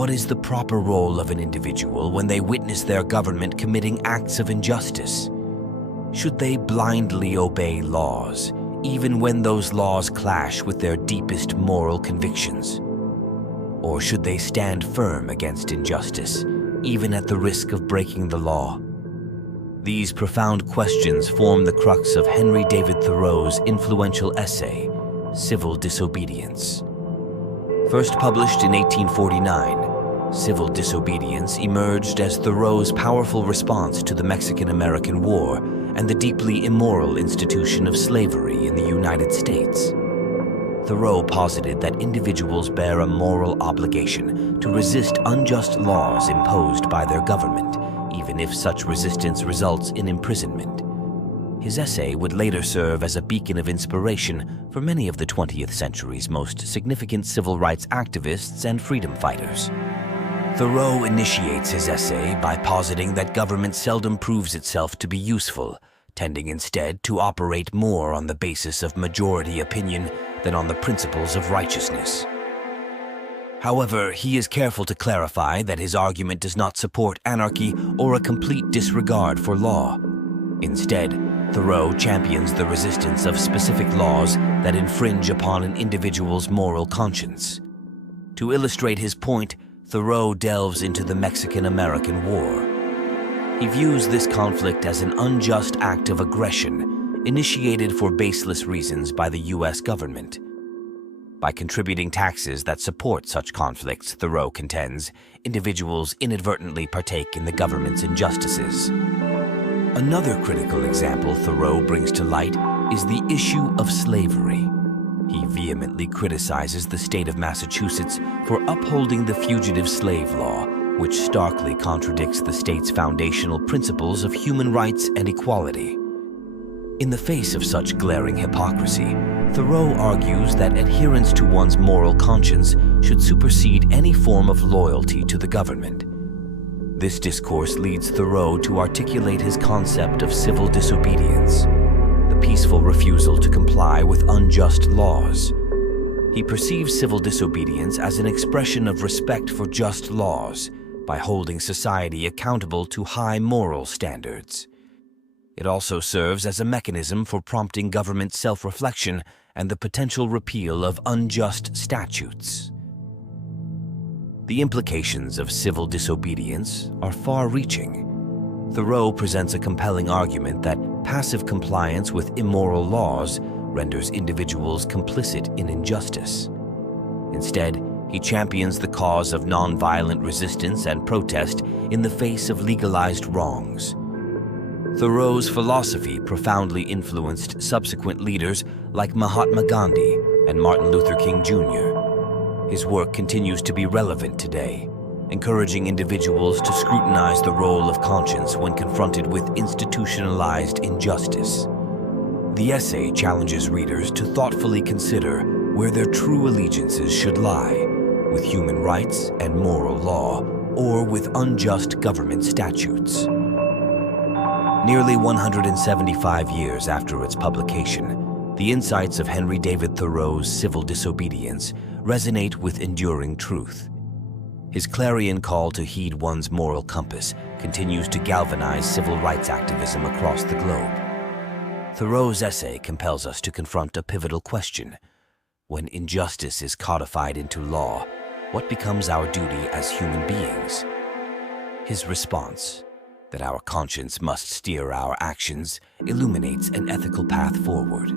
What is the proper role of an individual when they witness their government committing acts of injustice? Should they blindly obey laws, even when those laws clash with their deepest moral convictions? Or should they stand firm against injustice, even at the risk of breaking the law? These profound questions form the crux of Henry David Thoreau's influential essay, Civil Disobedience. First published in 1849, Civil Disobedience emerged as Thoreau's powerful response to the Mexican-American War and the deeply immoral institution of slavery in the United States. Thoreau posited that individuals bear a moral obligation to resist unjust laws imposed by their government, even if such resistance results in imprisonment. His essay would later serve as a beacon of inspiration for many of the 20th century's most significant civil rights activists and freedom fighters. Thoreau initiates his essay by positing that government seldom proves itself to be useful, tending instead to operate more on the basis of majority opinion than on the principles of righteousness. However, he is careful to clarify that his argument does not support anarchy or a complete disregard for law. Instead, Thoreau champions the resistance of specific laws that infringe upon an individual's moral conscience. To illustrate his point, Thoreau delves into the Mexican-American War. He views this conflict as an unjust act of aggression initiated for baseless reasons by the U.S. government. By contributing taxes that support such conflicts, Thoreau contends, individuals inadvertently partake in the government's injustices. Another critical example Thoreau brings to light is the issue of slavery. He vehemently criticizes the state of Massachusetts for upholding the fugitive slave law, which starkly contradicts the state's foundational principles of human rights and equality. In the face of such glaring hypocrisy, Thoreau argues that adherence to one's moral conscience should supersede any form of loyalty to the government. This discourse leads Thoreau to articulate his concept of civil disobedience, the peaceful refusal to comply with unjust laws. He perceives civil disobedience as an expression of respect for just laws by holding society accountable to high moral standards. It also serves as a mechanism for prompting government self-reflection and the potential repeal of unjust statutes. The implications of civil disobedience are far-reaching. Thoreau presents a compelling argument that passive compliance with immoral laws renders individuals complicit in injustice. Instead, he champions the cause of nonviolent resistance and protest in the face of legalized wrongs. Thoreau's philosophy profoundly influenced subsequent leaders like Mahatma Gandhi and Martin Luther King Jr. His work continues to be relevant today, encouraging individuals to scrutinize the role of conscience when confronted with institutionalized injustice. The essay challenges readers to thoughtfully consider where their true allegiances should lie, with human rights and moral law, or with unjust government statutes. Nearly 175 years after its publication, the insights of Henry David Thoreau's Civil Disobedience resonate with enduring truth. His clarion call to heed one's moral compass continues to galvanize civil rights activism across the globe. Thoreau's essay compels us to confront a pivotal question. When injustice is codified into law, what becomes our duty as human beings? His response, that our conscience must steer our actions, illuminates an ethical path forward.